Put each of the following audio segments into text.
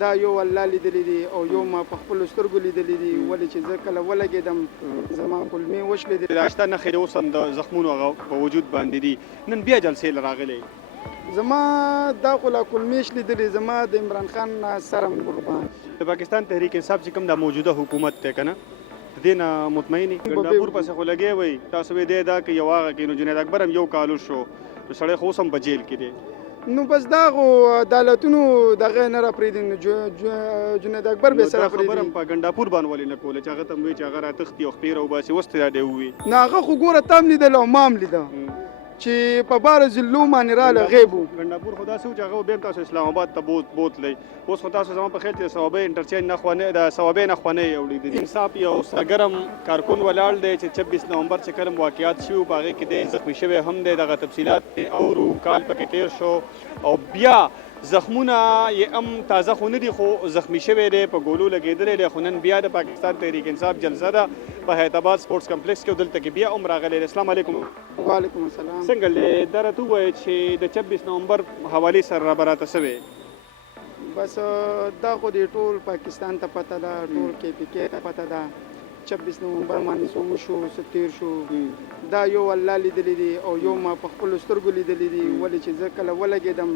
دا یو الله لیدلی دی او یو ما په خپلو سترګو لیدلی دي. ولې چې زه کله ولګېدم زما کولمې وشلېدې. راشته نښې اوس هم د زخمونو هغه په وجود باندې دي. نن بیا جلسې له راغلی زما دا خو لا کولمې شلېدلې زما د عمران خان سر هم قربان. د پاکستان تحریک انصاف چې کوم د موجوده حکومت دی که نه د دې نه مطمئن یې ګنډاپور پسې خو لګی وی تاسو به دی دا که یو هغه کې نو جنید اکبر هم یو کال وشو نو سړی خو اوس هم په جیل کې دی. نو بس دا خو عدالتونو دغه نه راپرېږدي نو جنید اکبر به سره خبره هم په ګنډاپور باندې ولې نه کوله چې هغه ته هم وایي چې هغه راتښتي او خپې راوباسي اوس ته دا دی ووي نو هغه خو ګوره تا هم لیدل او ما هم لیده چې په باره ضلعو باندې راله غیب و. ګنډاپور خو داسې و چې هغه بیا هم تاسو اسلام آباد ته بوتلی. اوس خو تاسو زما په خیال چې د ثوابۍ انټرچینج نه خوانې د ثوابۍ نه خوانې اورېدلي. انصاف یو سرګرم کارکون ولاړ دی چې 26 نومبر چې کله واقعات شوي په هغې کې دی زخمي شوی هم دی. دغه تفصیلات اورو کال پکې تېر شو او بیا زخمونه یې هم تازه خو نه دي خو زخمی شوی دی په ګولو لګېدلی دی. خو نن بیا د پاکستان تحریک انصاف جلسه ده په حیات آباد سپورټس کمپلیکس کې دلته کې بیا هم راغلی دی. السلام علیکم. وعلیکم السلام. څنګه دی دا راته ووایه چې د 26 نومبر حوالې سره را به راته سوی بس دا خو د ټول پاکستان ته پته ده ټول KPK ته پته ده 26 نومبر باندې څه وشو څه تېر شو دا یو الله لیدلی دی او یو ما په خپلو سترګو لیدلی دي. ولې چې زه کله ولګېدم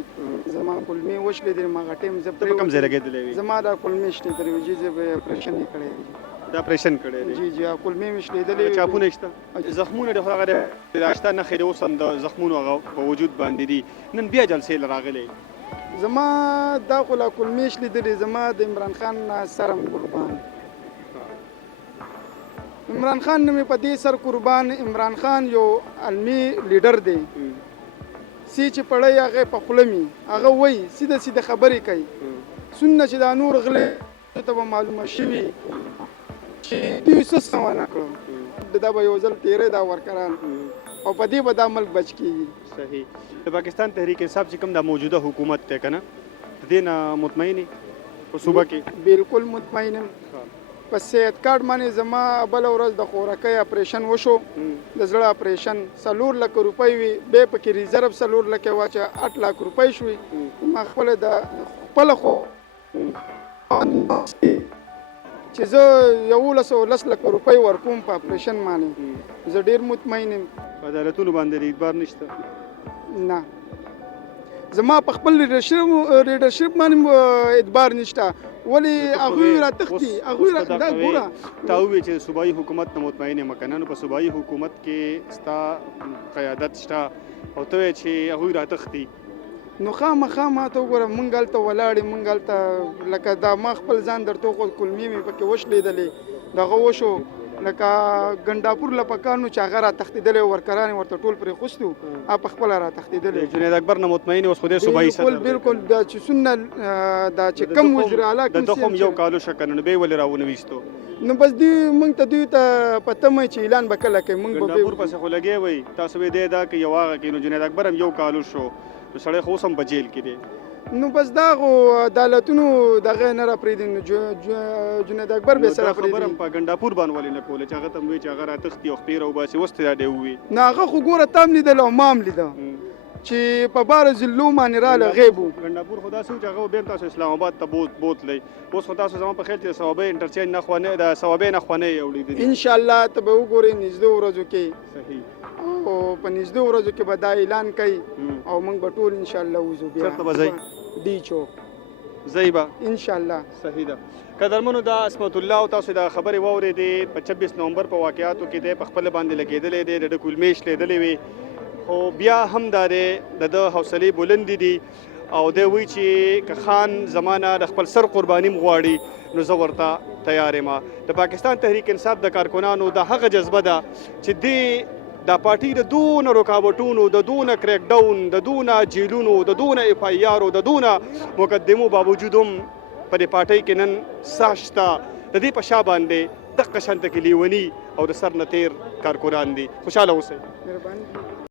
زما کولمې وشلېدې نو هغه ټایم زه کوم ځای لګېدلی وي؟ زما دا کولمې شلېدلې وي جي زه به اپریشن یې کړی دی. دا اپریشن کړی دی؟ جی جی کولمې مې شلېدلې وي. چاپونه شته زخمونه دي خو هغه راشته نښې دي اوس هم د زخمونو هغه په وجود باندې دي. نن بیا جلسې له راغلی زما دا خو لا کولمې شلېدلې زما د عمران خان سر هم قربان. عمران خان نومې په دې سر قربان. عمران خان یو علمي لیډر دی سی چې پړی هغه په خوله مي هغه وایي سیده سیده خبرې کوي څومره چې دا نور غلی ته به معلومه شوي چې دوی څه څه ونه کړو دا به یو ځل تېری دا ورکران او په دې به دا ملک بچ کېږي. صحیح. د پاکستان تحریک انصاف چې کوم د موجوده حکومت دی که نه د دې نه مطمئن یې په صوبه کې؟ بالکل مطمئن یم. په صحت کارت باندې زما بله ورځ د خوراکۍ اپریشن وشو د زړه اپریشن 4 لک روپۍ وي بیا پکې ریزرو 4 لکې وه چې 8 لک روپۍ شوي. ما خپله د خپله خو چې زه 1110 لک روپۍ ورکوم په اپریشن باندې زه ډېر مطمئن یم. په عدالتونو باندې اعتبار نشته؟ نه زما په خپل لیډرشپ باندې اعتبار نشته. ولې هغوی راتښتي هغوی دا ګوره تا وویل چې صوبایي حکومت نه مطمئن یم که نه نو په صوبایي حکومت کې ستا قیادت شته او ته وایې چې هغوی راتښتي نو خامخا ما ته وګوره مونږ هلته ولاړې مونږ هلته لکه دا ما خپل ځان درته وښود کولمې مې پکې وشلېدلې دغه وشو لکه ګنډاپور له پکانو چې هغه راتښتېدلی ورکران یې ورته ټول پرې خوستو هغه پخپله راتښتېدلی. جنید اکبر نه مطمئن اوس خو دی صوبایي صدر بالکل دا چې څومره دا چې کم وزیر اعلی د ده خو هم یو کال وشه که نه نو بیا یې ولې راونه ویستو؟ نو بس دوی ته په تمه چې اعلان به کله کوي مونږ به ګنډاپور پسې خو لګی وی تاسو به دی دا که یو هغه کې نو جنید اکبر هم یو کال وشو نو سړی خو اوس هم په جیل کې دی. نو بس دا خو عدالتونو دغه نه راپرېږدي نو جنید اکبر به سره خبره هم په ګنډاپور باندې ولې نه کوله چې هغه ته هم وایي چې هغه راتښتي او خپې راوباسي اوس ته دا دی ووي نو هغه خو ګوره تا هم لیدل او ما هم لیده چې په باره ضلعو باندې راله غیب و. ګنډاپور خو داسې و چې هغه بیا هم تاسو اسلام آباد ته بوتلی. اوس خو تاسو زما په خیال چې د ثوابۍ انټرچینج نه خوانې د ثوابۍ نه خوانې اورېدلي. انشاءالله ته به وګورې نږدې ورځو کې صحیح او په نږدې ورځو کې به دا اعلان کوي او موږ به ټول انشاءالله وځو بیا چېرته به ځئ؟ ډي چوک ځئ به انشاءالله. صحیح ده. قدرمنو دا عصمت الله او تاسو دا خبرې واورېدې په 26 نومبر په واقعاتو کې دی په خپله باندې لګېدلی دی د ده کولمې شلېدلې وې خو بیا هم دا دی د ده حوصلې بلندې دي او دی وایي چې که خان زما نه د خپل سر قرباني م غواړي نو زه ورته تیار یم. د پاکستان تحریک انصاف د کارکنانو دا هغه جذبه ده چې دې دا پارټي د دونه رکاوټونو د دونه کریک ډاون د دونه جیلونو د دونه FIR د دونه مقدمو باوجود هم په دې پارټۍ کې نن ساه شته. د دې په شا باندې دغه شانته کې لیوني او د سر نه تېر کارکنان دي. خوشحاله اوسئ. مهرباني